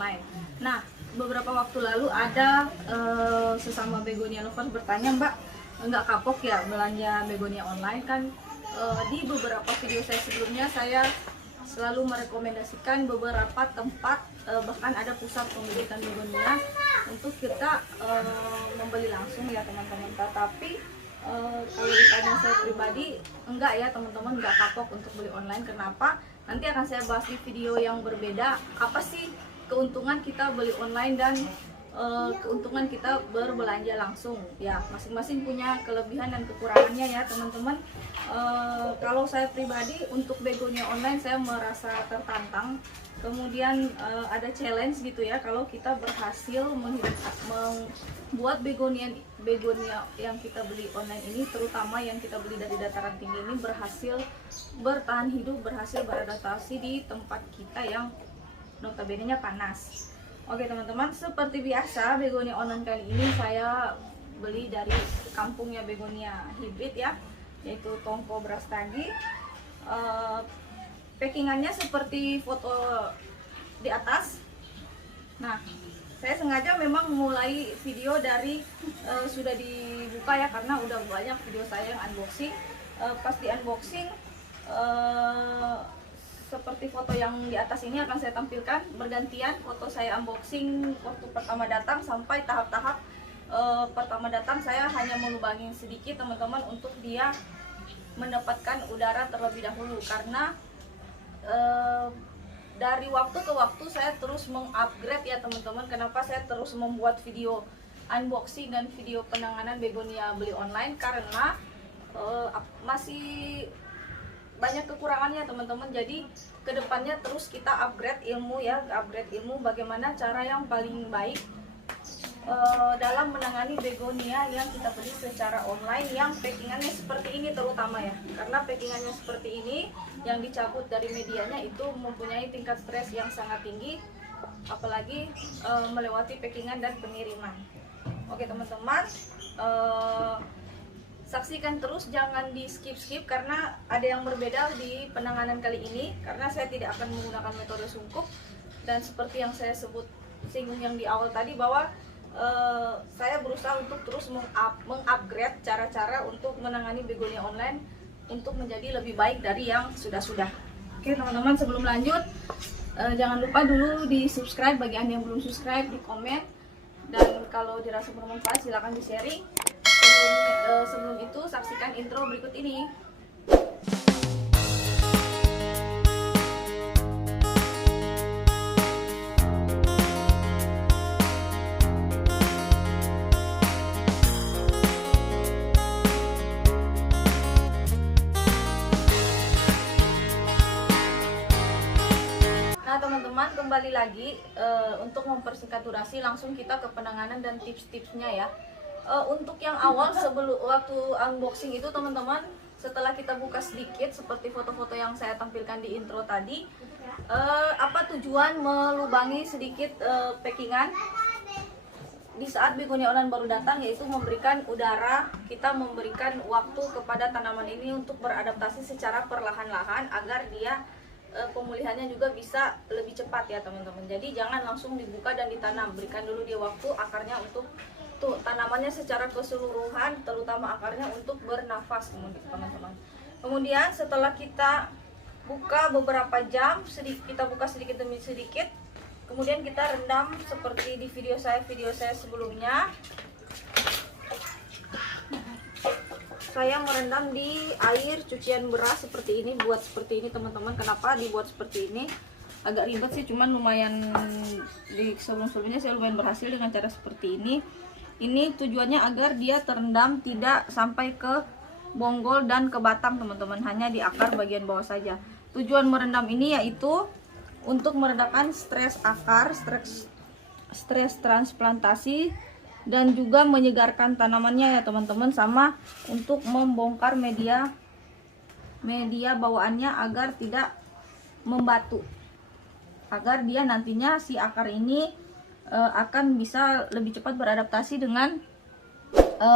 online. Nah, beberapa waktu lalu ada sesama begonia lovers bertanya, Mbak, nggak kapok ya belanja begonia online? Kan di beberapa video saya sebelumnya saya selalu merekomendasikan beberapa tempat, bahkan ada pusat pembibitan begonia untuk kita membeli langsung ya teman-teman. Tetapi kalau ditanya saya pribadi, enggak ya teman-teman, enggak kapok untuk beli online. Kenapa? Nanti akan saya bahas di video yang berbeda. Apa sih keuntungan kita beli online dan keuntungan kita berbelanja langsung? Ya, masing-masing punya kelebihan dan kekurangannya ya teman-teman. Kalau saya pribadi untuk begonia online saya merasa tertantang. Kemudian ada challenge gitu ya, kalau kita berhasil membuat begonia yang kita beli online ini, terutama yang kita beli dari dataran tinggi ini, berhasil bertahan hidup, berhasil beradaptasi di tempat kita yang notabene-nya panas. Oke teman-teman, seperti biasa begonia online kali ini saya beli dari kampungnya begonia hibrid ya, yaitu Tongko Brastagi. Packingannya seperti foto di atas. Nah, saya sengaja memang mulai video dari sudah dibuka ya, karena udah banyak video saya yang unboxing. Pas di unboxing seperti foto yang di atas ini akan saya tampilkan bergantian, foto saya unboxing waktu pertama datang sampai tahap-tahap pertama datang saya hanya melubangi sedikit teman-teman untuk dia mendapatkan udara terlebih dahulu, karena dari waktu ke waktu saya terus mengupgrade ya teman-teman. Kenapa saya terus membuat video unboxing dan video penanganan begonia beli online? Karena masih banyak kekurangannya teman-teman. Jadi kedepannya terus kita upgrade ilmu ya, upgrade ilmu bagaimana cara yang paling baik dalam menangani begonia yang kita beli secara online, yang packingannya seperti ini terutama ya, karena packingannya seperti ini yang dicabut dari medianya itu mempunyai tingkat stres yang sangat tinggi, apalagi melewati packingan dan pengiriman. Oke teman-teman, saksikan terus, jangan di skip karena ada yang berbeda di penanganan kali ini, karena saya tidak akan menggunakan metode sungkup. Dan seperti yang saya singgung yang di awal tadi, bahwa saya berusaha untuk terus mengupgrade cara-cara untuk menangani begonia online untuk menjadi lebih baik dari yang sudah-sudah. Oke teman-teman, sebelum lanjut jangan lupa dulu di subscribe bagi anda yang belum subscribe, di komen, dan kalau dirasa bermanfaat silahkan di sharing. Sebelum itu saksikan intro berikut ini. Nah teman-teman, kembali lagi untuk mempersingkat durasi, langsung kita ke penanganan dan tips-tipsnya ya. Untuk yang awal, sebelum waktu unboxing itu teman-teman, setelah kita buka sedikit seperti foto-foto yang saya tampilkan di intro tadi, apa tujuan melubangi sedikit packingan di saat begonia online baru datang, yaitu memberikan udara, kita memberikan waktu kepada tanaman ini untuk beradaptasi secara perlahan-lahan agar dia pemulihannya juga bisa lebih cepat ya teman-teman. Jadi jangan langsung dibuka dan ditanam, berikan dulu dia waktu akarnya untuk tanamannya secara keseluruhan, terutama akarnya untuk bernafas teman-teman. Kemudian setelah kita buka beberapa jam, kita buka sedikit demi sedikit, kemudian kita rendam seperti di video saya sebelumnya. Saya merendam di air cucian beras seperti ini, buat seperti ini teman-teman. Kenapa dibuat seperti ini? Agak ribet sih, cuman lumayan di sebelum-sebelumnya saya lumayan berhasil dengan cara seperti ini. Ini tujuannya agar dia terendam tidak sampai ke bonggol dan ke batang teman-teman, hanya di akar bagian bawah saja. Tujuan merendam ini yaitu untuk meredakan stres akar, stres transplantasi, dan juga menyegarkan tanamannya ya teman-teman, sama untuk membongkar media bawaannya agar tidak membatu, agar dia nantinya si akar ini akan bisa lebih cepat beradaptasi dengan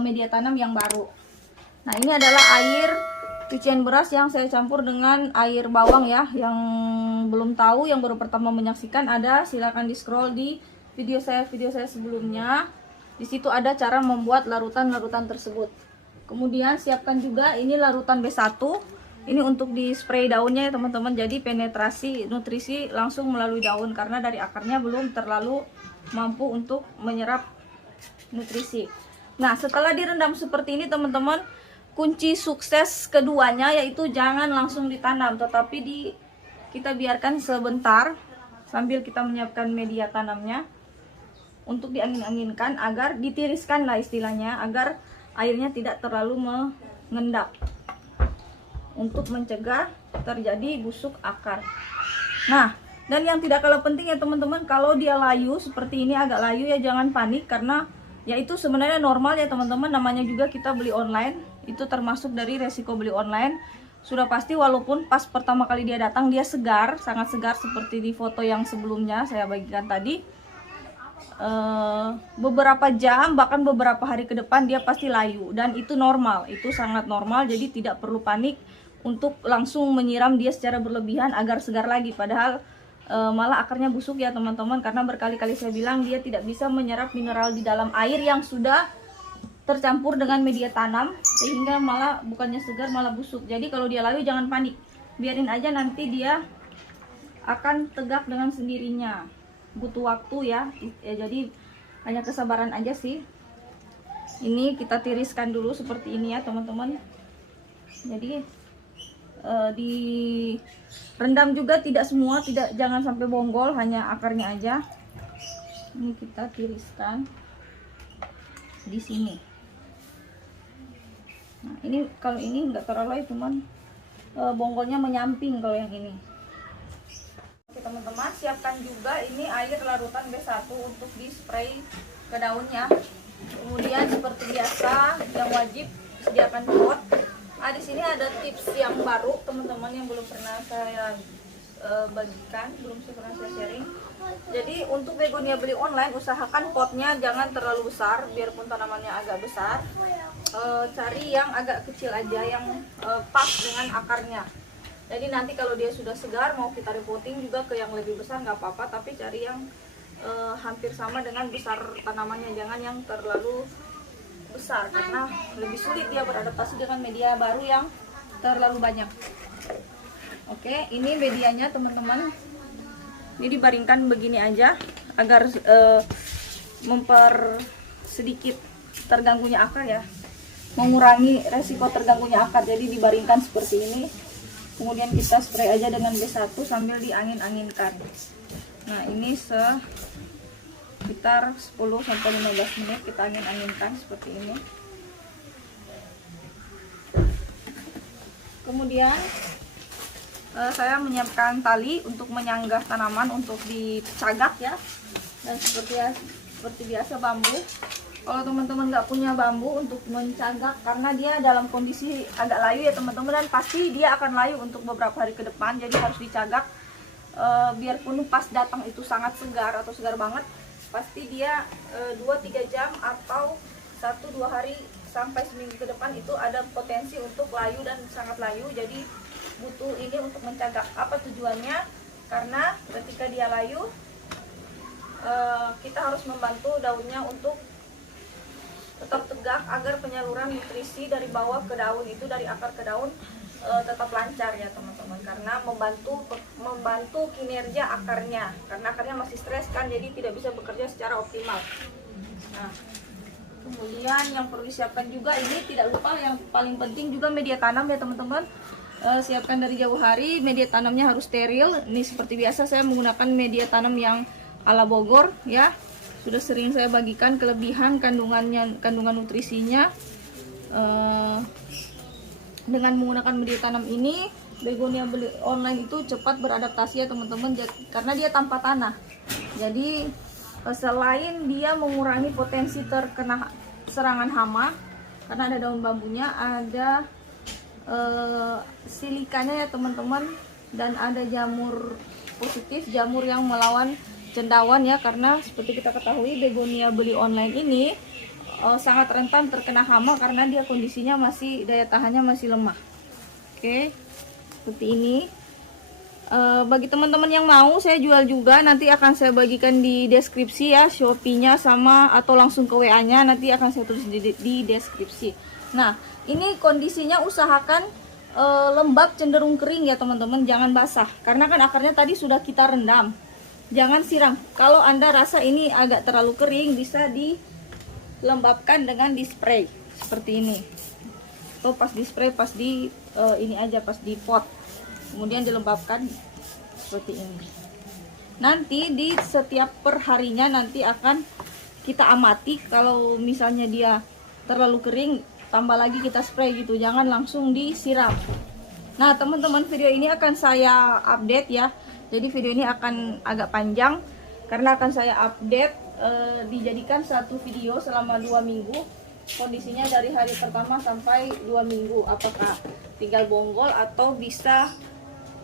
media tanam yang baru. Nah ini adalah air Cucian beras yang saya campur dengan air bawang ya. Yang belum tahu, yang baru pertama menyaksikan, silakan di scroll di video saya sebelumnya. Di situ ada cara membuat larutan-larutan tersebut. Kemudian siapkan juga ini larutan B1. Ini untuk di spray daunnya ya teman-teman. Jadi penetrasi nutrisi langsung melalui daun karena dari akarnya belum terlalu mampu untuk menyerap nutrisi. Nah, setelah direndam seperti ini teman-teman, kunci sukses keduanya yaitu jangan langsung ditanam, tetapi kita biarkan sebentar sambil kita menyiapkan media tanamnya untuk diangin-anginkan agar ditiriskan lah istilahnya, agar airnya tidak terlalu mengendap untuk mencegah terjadi busuk akar. Nah, dan yang tidak kalah penting ya teman-teman, kalau dia layu seperti ini, agak layu ya jangan panik, karena ya itu sebenarnya normal ya teman-teman, namanya juga kita beli online. Itu termasuk dari resiko beli online. Sudah pasti walaupun pas pertama kali dia datang dia segar, sangat segar seperti di foto yang sebelumnya saya bagikan tadi. Beberapa jam bahkan beberapa hari ke depan dia pasti layu, dan itu normal, itu sangat normal. Jadi tidak perlu panik untuk langsung menyiram dia secara berlebihan agar segar lagi, padahal malah akarnya busuk ya teman-teman, karena berkali-kali saya bilang dia tidak bisa menyerap mineral di dalam air yang sudah tercampur dengan media tanam, sehingga malah bukannya segar malah busuk. Jadi kalau dia layu jangan panik, biarin aja, nanti dia akan tegak dengan sendirinya. Butuh waktu ya, jadi hanya kesabaran aja sih. Ini kita tiriskan dulu seperti ini ya teman-teman. Jadi direndam juga tidak semua, jangan sampai bonggol, hanya akarnya aja. Ini kita tiriskan di sini. Nah, ini kalau ini enggak terlalu, cuman bonggolnya menyamping kalau yang ini. Oke teman-teman, siapkan juga ini air larutan B1 untuk di spray ke daunnya. Kemudian seperti biasa yang wajib sediakan pot. Nah, di sini ada tips yang baru teman-teman yang belum pernah saya bagikan, belum pernah saya sharing. Jadi untuk begonia beli online, usahakan potnya jangan terlalu besar, biarpun tanamannya agak besar. Cari yang agak kecil aja, yang pas dengan akarnya. Jadi nanti kalau dia sudah segar, mau kita repotting juga ke yang lebih besar nggak apa-apa, tapi cari yang hampir sama dengan besar tanamannya, jangan yang terlalu besar karena lebih sulit dia beradaptasi dengan media baru yang terlalu banyak. Oke, ini medianya teman-teman. Ini dibaringkan begini aja agar sedikit terganggunya akar ya, mengurangi resiko terganggunya akar. Jadi dibaringkan seperti ini, kemudian kita spray aja dengan B1 sambil diangin-anginkan. Nah, ini sekitar 10-15 menit kita angin-anginkan seperti ini. Kemudian saya menyiapkan tali untuk menyanggah tanaman untuk dicagak ya, dan seperti biasa bambu. Kalau teman-teman nggak punya bambu untuk mencagak, karena dia dalam kondisi agak layu ya teman-teman, dan pasti dia akan layu untuk beberapa hari ke depan, jadi harus dicagak. Biarpun pas datang itu sangat segar atau segar banget, pasti dia 2-3 jam atau 1-2 hari sampai seminggu ke depan itu ada potensi untuk layu dan sangat layu. Jadi butuh ini untuk mencagak. Apa tujuannya? Karena ketika dia layu, kita harus membantu daunnya untuk tetap tegak agar penyaluran nutrisi dari bawah ke daun itu, dari akar ke daun tetap lancar ya teman-teman, karena membantu kinerja akarnya, karena akarnya masih stres kan, jadi tidak bisa bekerja secara optimal. Nah, kemudian yang perlu disiapkan juga, ini tidak lupa yang paling penting juga media tanam ya teman-teman. Siapkan dari jauh hari, media tanamnya harus steril. Ini seperti biasa saya menggunakan media tanam yang ala Bogor ya, sudah sering saya bagikan kelebihan kandungan nutrisinya. Dengan menggunakan media tanam ini, begonia beli online itu cepat beradaptasi ya teman-teman, karena dia tanpa tanah. Jadi selain dia mengurangi potensi terkena serangan hama karena ada daun bambunya, ada silikanya ya teman-teman, dan ada jamur positif, jamur yang melawan cendawan ya, karena seperti kita ketahui begonia beli online ini sangat rentan terkena hama karena dia kondisinya daya tahannya masih lemah. Oke, seperti ini. Bagi teman-teman yang mau, saya jual juga, nanti akan saya bagikan di deskripsi ya, Shopee-nya sama atau langsung ke WA-nya, nanti akan saya tulis di deskripsi. Nah, ini kondisinya usahakan lembab cenderung kering ya teman-teman, jangan basah, karena kan akarnya tadi sudah kita rendam. Jangan siram. Kalau Anda rasa ini agak terlalu kering, bisa dilembabkan dengan di spray seperti ini. Atau pas di spray, pas di ini aja, pas di pot. Kemudian dilembabkan seperti ini. Nanti di setiap perharinya nanti akan kita amati, kalau misalnya dia terlalu kering, tambah lagi kita spray gitu, jangan langsung disiram. Nah teman-teman, video ini akan saya update ya, jadi video ini akan agak panjang karena akan saya update, dijadikan satu video selama 2 minggu. Kondisinya dari hari pertama sampai 2 minggu, apakah tinggal bonggol atau bisa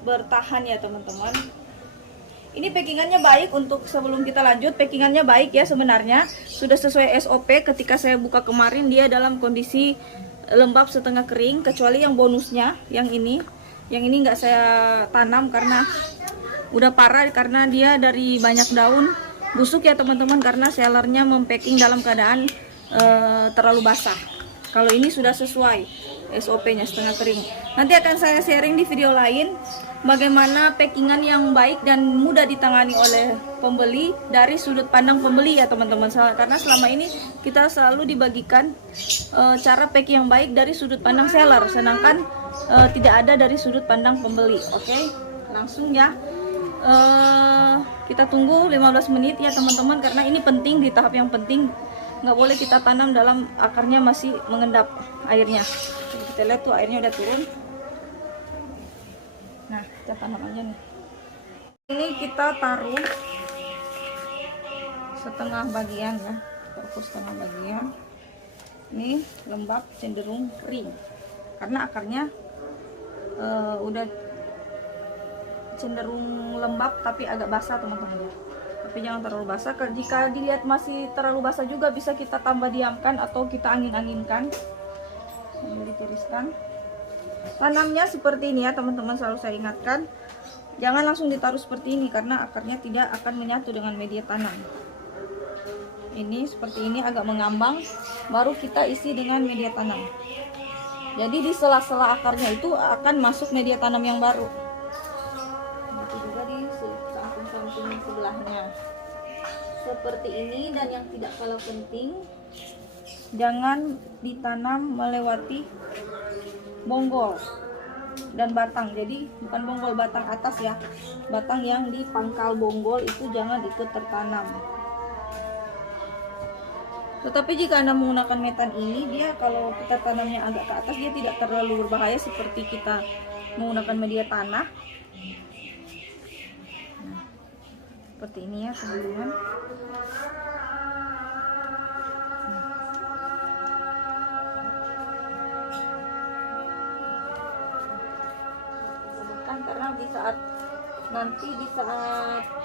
bertahan ya teman-teman. Ini packingannya baik. Untuk sebelum kita lanjut, packingannya baik ya, sebenarnya sudah sesuai SOP. Ketika saya buka kemarin, dia dalam kondisi lembab setengah kering, kecuali yang bonusnya yang ini nggak saya tanam karena udah parah, karena dia dari banyak daun busuk ya teman-teman, karena sellernya mempacking dalam keadaan terlalu basah. Kalau ini sudah sesuai SOP-nya setengah kering. Nanti akan saya sharing di video lain bagaimana packingan yang baik dan mudah ditangani oleh pembeli dari sudut pandang pembeli ya teman-teman. Karena selama ini kita selalu dibagikan cara packing yang baik dari sudut pandang seller, sedangkan tidak ada dari sudut pandang pembeli. Oke, langsung ya. Kita tunggu 15 menit ya teman-teman, karena ini penting, di tahap yang penting. Nggak boleh kita tanam dalam akarnya masih mengendap airnya. Kita lihat tuh airnya udah turun. Nah, kita tanam aja nih. Ini kita taruh setengah bagian ya, fokus setengah bagian. Ini lembab cenderung kering karena akarnya udah cenderung lembab tapi agak basah teman-teman. Tapi jangan terlalu basah. Jika dilihat masih terlalu basah juga, bisa kita tambah diamkan atau kita angin-anginkan sambil ditiriskan. Tanamnya seperti ini ya teman-teman, selalu saya ingatkan, jangan langsung ditaruh seperti ini karena akarnya tidak akan menyatu dengan media tanam. Ini seperti ini, agak mengambang, baru kita isi dengan media tanam. Jadi di sela-sela akarnya itu akan masuk media tanam yang baru. Begitu juga di samping-samping sebelahnya. Seperti ini. Dan yang tidak kalah penting, jangan ditanam melewati bonggol dan batang. Jadi bukan bonggol, batang atas ya, batang yang di pangkal bonggol itu jangan ikut tertanam. Tetapi jika Anda menggunakan metan ini, dia kalau kita tanamnya agak ke atas, dia tidak terlalu berbahaya seperti kita menggunakan media tanah. Nah, seperti ini ya teman-teman. Karena di saat nanti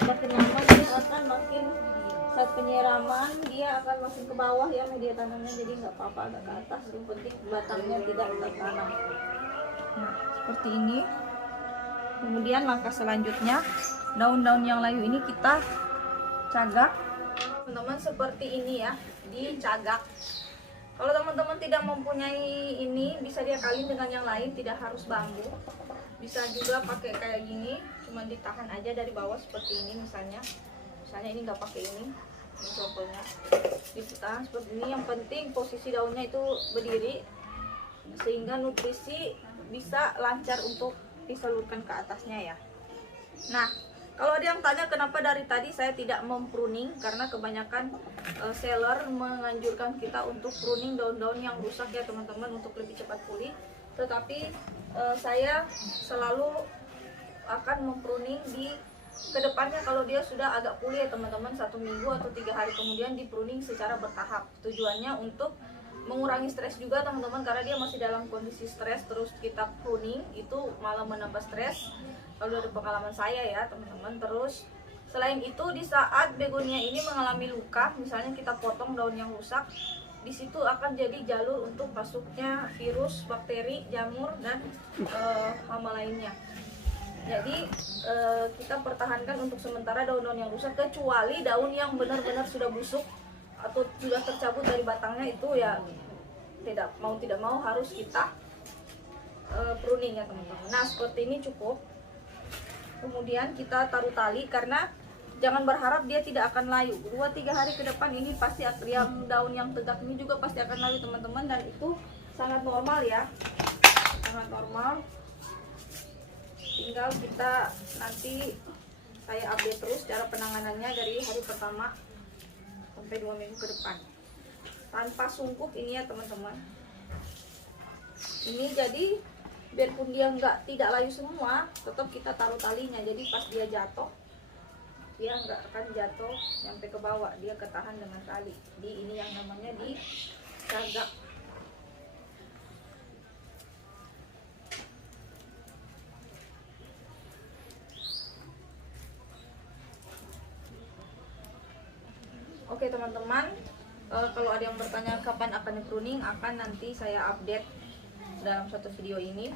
makin lama dia akan makin, saat penyiraman dia akan makin ke bawah ya media tanamnya, jadi nggak apa-apa agak ke atas, yang penting batangnya tidak tertanam. Nah seperti ini. Kemudian langkah selanjutnya, daun-daun yang layu ini kita cagak teman-teman, seperti ini ya, dicagak. Kalau teman-teman tidak mempunyai ini, bisa diakalin dengan yang lain, tidak harus bambu. Bisa juga pakai kayak gini, cuman ditahan aja dari bawah seperti ini misalnya ini nggak pakai ini contohnya, ditahan seperti ini. Yang penting posisi daunnya itu berdiri sehingga nutrisi bisa lancar untuk disalurkan ke atasnya ya. Nah kalau ada yang tanya kenapa dari tadi saya tidak mempruning, karena kebanyakan seller menganjurkan kita untuk pruning daun-daun yang rusak ya teman-teman, untuk lebih cepat pulih. Tetapi saya selalu akan mempruning di kedepannya kalau dia sudah agak pulih ya teman-teman, 1 minggu atau 3 hari kemudian di pruning secara bertahap. Tujuannya untuk mengurangi stres juga teman-teman, karena dia masih dalam kondisi stres, terus kita pruning itu malah menambah stres. Kalau dari pengalaman saya ya teman-teman. Terus selain itu, di saat begonia ini mengalami luka, misalnya kita potong daun yang rusak, di situ akan jadi jalur untuk masuknya virus, bakteri, jamur, dan hama lainnya. Jadi kita pertahankan untuk sementara daun-daun yang rusak, kecuali daun yang benar-benar sudah busuk atau sudah tercabut dari batangnya, itu ya tidak mau harus kita pruning ya teman-teman. Nah seperti ini cukup. Kemudian kita taruh tali, karena jangan berharap dia tidak akan layu. 2-3 hari ke depan ini pasti yang daun yang tegak ini juga pasti akan layu teman-teman, dan itu sangat normal ya, sangat normal. Tinggal kita nanti saya update terus cara penanganannya dari hari pertama sampai 2 minggu ke depan. Tanpa sungkup ini ya teman-teman. Ini jadi biarpun dia tidak layu semua, tetap kita taruh talinya. Jadi pas dia jatuh, dia nggak akan jatuh sampai ke bawah, dia ketahan dengan tali. Di ini yang namanya di cagak. Oke teman-teman, kalau ada yang bertanya kapan akan pruning, akan nanti saya update dalam satu video ini.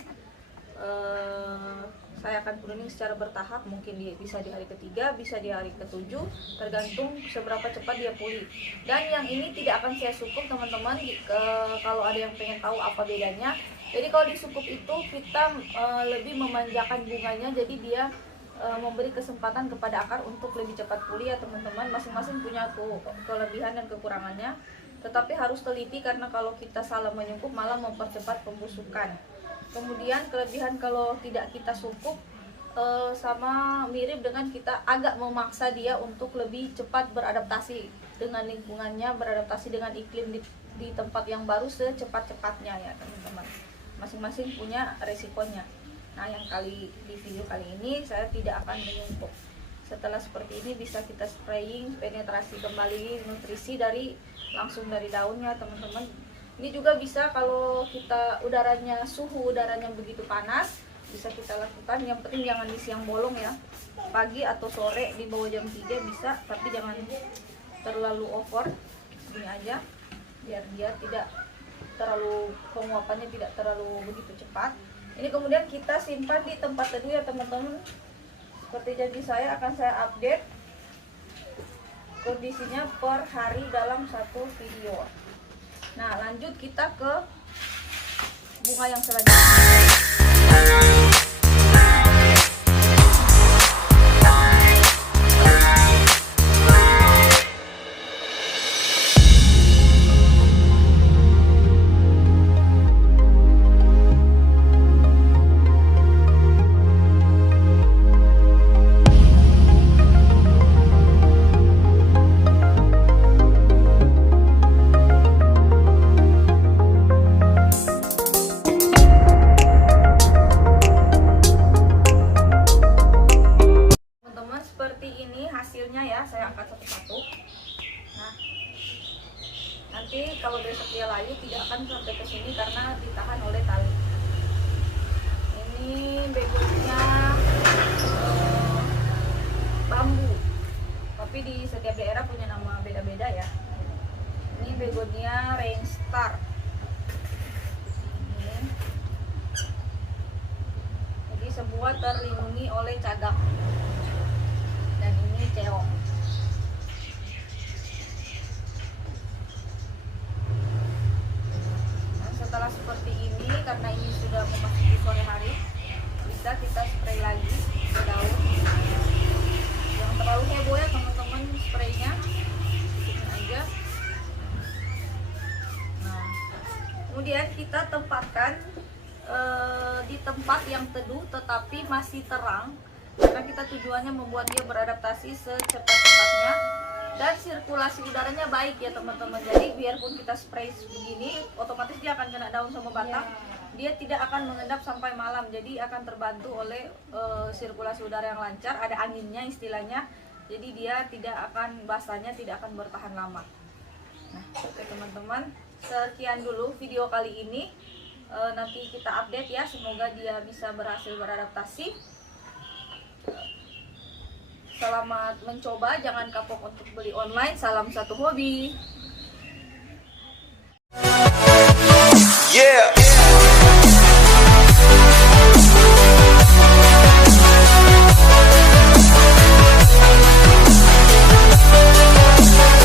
Saya akan pruning secara bertahap, mungkin bisa di hari ketiga, bisa di hari ke-7, tergantung seberapa cepat dia pulih. Dan yang ini tidak akan saya sukup teman-teman. Kalau ada yang pengen tahu apa bedanya, jadi kalau disukup itu kita lebih memanjakan bunganya, jadi dia memberi kesempatan kepada akar untuk lebih cepat pulih ya teman-teman. Masing-masing punya kelebihan dan kekurangannya, tetapi harus teliti karena kalau kita salah menyukup malah mempercepat pembusukan. Kemudian kelebihan kalau tidak kita sukup sama mirip dengan kita agak memaksa dia untuk lebih cepat beradaptasi dengan lingkungannya, beradaptasi dengan iklim di tempat yang baru secepat-cepatnya ya teman-teman. Masing-masing punya resikonya. Nah yang di video kali ini saya tidak akan menyukup. Setelah seperti ini bisa kita spraying, penetrasi kembali nutrisi langsung dari daunnya teman-teman. Ini juga bisa kalau kita suhu udaranya begitu panas, bisa kita lakukan. Yang penting jangan di siang bolong ya, pagi atau sore di bawah jam 3 bisa, tapi jangan terlalu over. Ini aja biar dia tidak terlalu, penguapannya tidak terlalu begitu cepat. Ini kemudian kita simpan di tempat teduh ya teman-teman. Seperti janji saya, akan saya update kondisinya per hari dalam satu video. Nah lanjut kita ke bunga yang selanjutnya. Saya angkat satu-satu. Nah, nanti kalau besok dia layu tidak akan sampai ke sini karena ditahan oleh tali. Ini begonia bambu, tapi di setiap daerah punya nama beda-beda ya. Ini begonia rainstar. Jadi semua terlindungi oleh cagak. Dan ini ceong. Setelah seperti ini, karena ini sudah memasuki sore hari, bisa kita spray lagi ke daun. Jangan terlalu heboh ya teman-teman spraynya, sedikit aja. Nah, kemudian kita tempatkan di tempat yang teduh tetapi masih terang, karena kita tujuannya membuat dia beradaptasi secepat-cepatnya. Dan sirkulasi udaranya baik ya teman-teman. Jadi biarpun kita spray begini, otomatis dia akan kena daun sama batang. Dia tidak akan mengendap sampai malam. Jadi akan terbantu oleh sirkulasi udara yang lancar, ada anginnya istilahnya. Jadi dia tidak akan, basahnya tidak akan bertahan lama. Nah, oke teman-teman, sekian dulu video kali ini. Nanti kita update ya, semoga dia bisa berhasil beradaptasi. Selamat mencoba, jangan kapok untuk beli online. Salam satu hobi. Yeah.